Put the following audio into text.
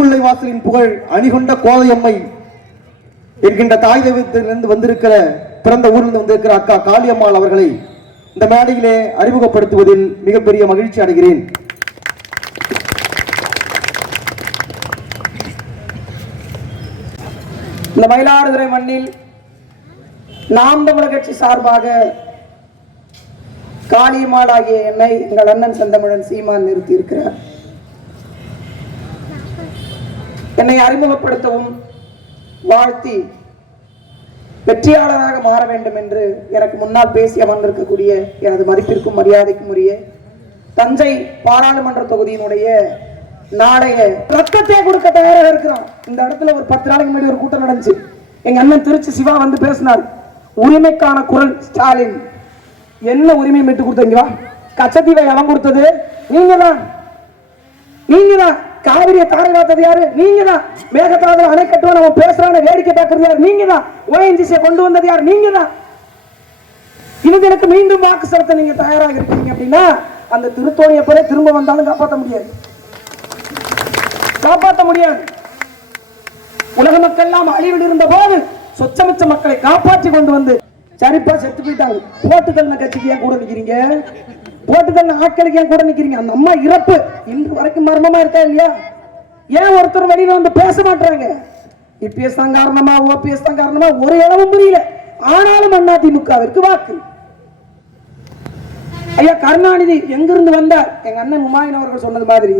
வாசலின் புகழ் அணிகொண்ட கோதையம்மை என்கின்ற தாய் தெய்வத்திலிருந்து வந்திருக்கிற பிறந்த ஊரிலிருந்து வந்திருக்கிற அக்கா காளியம்மாள் அவர்களை இந்த மேடையிலே அறிமுகப்படுத்துவதில் மிகப்பெரிய மகிழ்ச்சி அடைகிறேன். இந்த மயிலாடுதுறை மண்ணில் நாம் தமிழர் கட்சி சார்பாக காளியம்மாள் ஆகிய என்னை எங்கள் அண்ணன் செந்தமிழன் சீமான் நிறுத்தி இருக்கிறார். என்னை அறிமுகப்படுத்தவும் வாழ்த்தி வெற்றியாளராக மாற வேண்டும் என்று எனக்கு முன்னால் பேசி அமர்ந்திருக்கக்கூடிய எனது மதிப்பிற்கும் மரியாதைக்கும் உரிய தஞ்சை பாராளுமன்ற தொகுதியினுடைய நாளைய ரத்தத்தை கொடுக்க தயாராக இருக்கிறோம். இந்த இடத்துல ஒரு பத்து நாளைக்கு முன்னாடி ஒரு கூட்டம் நடந்துச்சு. எங்க அண்ணன் திருச்சி சிவா வந்து பேசினார். உரிமைக்கான குரல் ஸ்டாலின். என்ன உரிமை மீட்டு கொடுத்தீங்களா கச்சத்தீவை அவன் கொடுத்தது நீங்க தான். நீங்க தான். காவிரியை தாரை காத்தது யாரு? நீங்க தான் மேகதாதுல அணை கட்டுவோம் நம்ம பேசுறான வேடிக்கை பார்க்கறது யாரு? நீங்க தான் ஓஎன்ஜிசியை கொண்டு வந்தது யார்? நீங்க தான் இது எனக்கு மீண்டும் வாக்கு செலுத்த நீங்க தயாராக இருக்கீங்க அப்படின்னா அந்த திருத்தோணிய போல திரும்ப வந்தாலும் காப்பாற்ற முடியாது. காப்பாற்ற முடியாது. உலக மக்கள் எல்லாம் அழிவில் இருந்த போது சொச்சமிச்ச மக்களை காப்பாற்றி கொண்டு வந்து சரிப்பா செத்து போயிட்டாங்க. போட்டுக்கல்ன கட்சிக்கு ஏன் கூட நிக்கிறீங்க போட்டுக்கல்ன ஆட்களுக்கு ஏன் கூட நிக்கிறீங்க? அந்த அம்மா இறப்பு. இன்று வரைக்கும் மர்மமா இருக்கா இல்லையா? ஏன் ஒருத்தர் வெளியில வந்து பேச மாட்டாங்க இபிஎஸ் தான் காரணமா ஓபிஎஸ் தான் காரணமா ஒரு இடமும் புரியல. ஆனாலும் அண்ணா திமுகவிற்கு வாக்கு. ஐயா கருணாநிதி எங்கிருந்து வந்தார்? எங்க அண்ணன் உமாயின் அவர்கள் சொன்னது மாதிரி